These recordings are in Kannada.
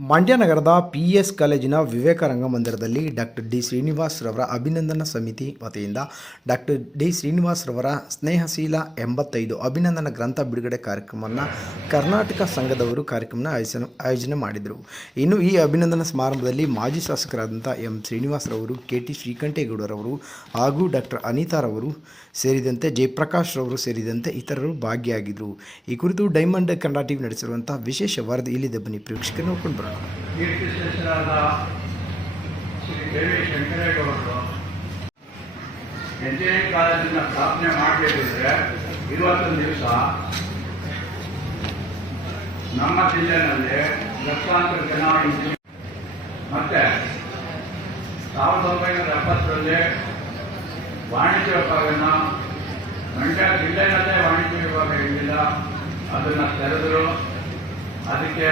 ಮಂಡ್ಯ ನಗರದ ಪಿ ಎಸ್ ಕಾಲೇಜಿನ ವಿವೇಕ ರಂಗಮಂದಿರದಲ್ಲಿ ಡಾಕ್ಟರ್ ಡಿ ಶ್ರೀನಿವಾಸ್ ರವರ ಅಭಿನಂದನಾ ಸಮಿತಿ ವತಿಯಿಂದ ಡಾಕ್ಟರ್ ಡಿ ಶ್ರೀನಿವಾಸ್ ರವರ ಸ್ನೇಹಶೀಲ ಎಂಬತ್ತೈದು ಅಭಿನಂದನಾ ಗ್ರಂಥ ಬಿಡುಗಡೆ ಕಾರ್ಯಕ್ರಮವನ್ನು ಕರ್ನಾಟಕ ಸಂಘದವರು ಕಾರ್ಯಕ್ರಮನ ಆಯೋಜನೆ ಆಯೋಜನೆ ಮಾಡಿದರು. ಇನ್ನು ಈ ಅಭಿನಂದನಾ ಸಮಾರಂಭದಲ್ಲಿ ಮಾಜಿ ಶಾಸಕರಾದಂಥ ಎಂ ಶ್ರೀನಿವಾಸರವರು ಕೆ ಟಿ ಶ್ರೀಕಂಠೇಗೌಡರವರು ಹಾಗೂ ಡಾಕ್ಟರ್ ಅನಿತಾರವರು ಸೇರಿದಂತೆ ಜಯಪ್ರಕಾಶ್ ರವರು ಸೇರಿದಂತೆ ಇತರರು ಭಾಗಿಯಾಗಿದ್ದರು. ಈ ಕುರಿತು ಡೈಮಂಡ್ ಕನ್ನಡ ಟಿವಿ ನಡೆಸಿರುವಂಥ ವಿಶೇಷ ವರದಿ ಇಲ್ಲಿದೆ. ಬನ್ನಿ ಪ್ರೇಕ್ಷಕರು ನೋಡ್ಕೊಂಡು ಕೀರ್ತಿಶೇಷರಾದ ಶ್ರೀ ದೇವಿ ಶಂಕರೇಗೌಡರು ಎಂಜಿನಿಯರಿಂಗ್ ಕಾಲೇಜಿನ ಸ್ಥಾಪನೆ ಮಾಡಬೇಕಿದ್ರೆ ಇವತ್ತೊಂದು ದಿವಸ ನಮ್ಮ ಜಿಲ್ಲೆನಲ್ಲಿ ಲಕ್ಷಾಂತರ ಜನ ಇಂಜಿನಿಯರ್ ಮತ್ತೆ ಸಾವಿರದ ಒಂಬೈನೂರ ಎಪ್ಪತ್ತರಲ್ಲಿ ವಾಣಿಜ್ಯ ವಿಭಾಗನ ಮಂಡ್ಯ ಜಿಲ್ಲೆಯಲ್ಲೇ ವಾಣಿಜ್ಯ ವಿಭಾಗ ಇರಲಿಲ್ಲ ಅದನ್ನು ತೆರೆದರು. ಅದಕ್ಕೆ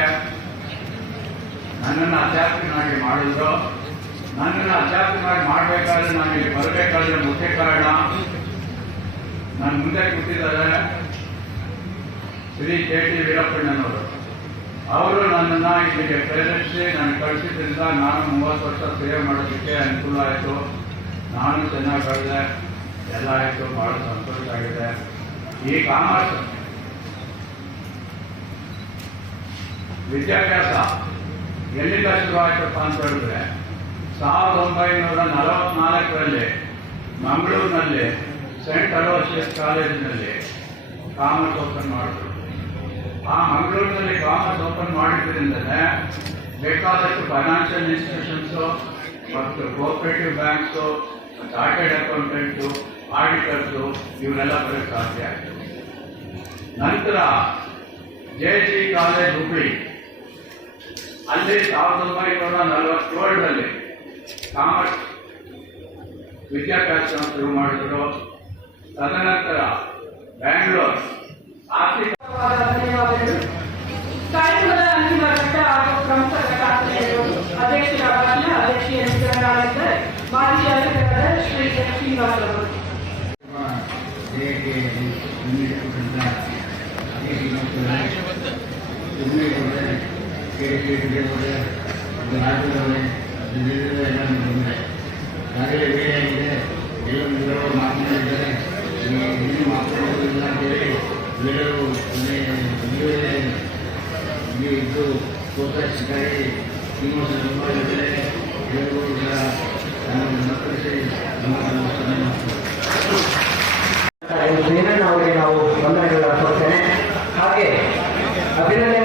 ನನ್ನನ್ನು ಅಧ್ಯಾಪಕನಾಗಿ ಮಾಡಿದ್ರು. ನನ್ನನ್ನು ಅಧ್ಯಾಪಕನಾಗಿ ಮಾಡಬೇಕಾದ್ರೆ ನಾನು ಇಲ್ಲಿ ಬರಬೇಕಾದ್ರೆ ಮುಖ್ಯ ಕಾರಣ, ನಾನು ಮುಂದೆ ಕೂತಿದ್ದಾರೆ ಶ್ರೀ ಕೆ ಟಿ ವೀರಪ್ಪಣ್ಣನವರು. ಅವರು ನನ್ನನ್ನು ಇಲ್ಲಿಗೆ ಪ್ರೇರೇಪಿಸಿ, ನಾನು ಕಳಿಸಿದ್ರಿಂದ ನಾನು ಮೂವತ್ತು ವರ್ಷ ಸೇವೆ ಮಾಡೋದಕ್ಕೆ ಅನುಕೂಲ ಆಯಿತು. ನಾನು ಚೆನ್ನಾಗಿ ಕಳೆದೆ, ಎಲ್ಲ ಆಯಿತು ಭಾಳ ಸಂತೋಷ ಆಗಿದೆ. ಈ ಕಾಮರ್ಸ್ ವಿದ್ಯಾಭ್ಯಾಸ. ಎಲ್ಲಿಂದ ಶುರುವಾಯ್ತಪ್ಪ ಅಂತ ಹೇಳಿದ್ರೆ ಸಾವಿರದ ಒಂಬೈನೂರ ನಲವತ್ನಾಲ್ಕರಲ್ಲಿ ಮಂಗಳೂರಿನಲ್ಲಿ ಸೆಂಟ್ ಅಲೋಸಿಯಸ್ ಕಾಲೇಜಿನಲ್ಲಿ ಕಾಮರ್ಸ್ ಓಪನ್ ಮಾಡಿದ್ರು. ಆ ಮಂಗಳೂರಿನಲ್ಲಿ ಕಾಮರ್ಸ್ ಓಪನ್ ಮಾಡಿದ್ರಿಂದಲೇ ಬೇಕಾದಷ್ಟು ಫೈನಾನ್ಷಿಯಲ್ ಇನ್ಸ್ಟಿಟ್ಯೂಷನ್ಸು ಮತ್ತು cooperative banks chartered accountant auditors ಇವರೆಲ್ಲ ಬರೋಕ್ಕೆ ಸಾಧ್ಯ ಆಯಿತು. ನಂತರ ಜೆ ಜಿ ಕಾಲೇಜ್ ಹುಬ್ಳಿ ಅಲ್ಲಿ ಸಾವಿರದ ಒಂಬೈನೂರ ನಲವತ್ತೇಳರಲ್ಲಿ ಕಾಮರ್ಸ್ ವಿದ್ಯಾಭ್ಯಾಸ ಶುರು ಮಾಡಿದ್ರು. ತದನಂತರ ಬ್ಯಾಂಗ್ಳೂರ್ ಆರ್ಥಿಕ ಶ್ರೀ ಜಿಲ್ಲೆಯ ಎಲ್ಲ ಬಂದಿದೆ ಆಗಲೇ ಬೇರೆ ಆಗಿದೆ ಮುಗಿದವರು ಮಾತನಾಡಿದ್ದಾರೆ ಏನು ಮಾತನಾಡೋದಿಲ್ಲ ಅಂತೇಳಿ ಬೇರೆಯವರು ಬೇರೆ ಇಲ್ಲಿ ಇದ್ದು ಪ್ರೋತ್ಸಾಹಿಸಿದ್ದಾರೆ ಅವರಿಗೆ ನಾವು ವಂದನೆಗಳನ್ನು ಕೊಡ್ತೇನೆ ಹಾಗೆ, ಅಭಿನಂದನೆ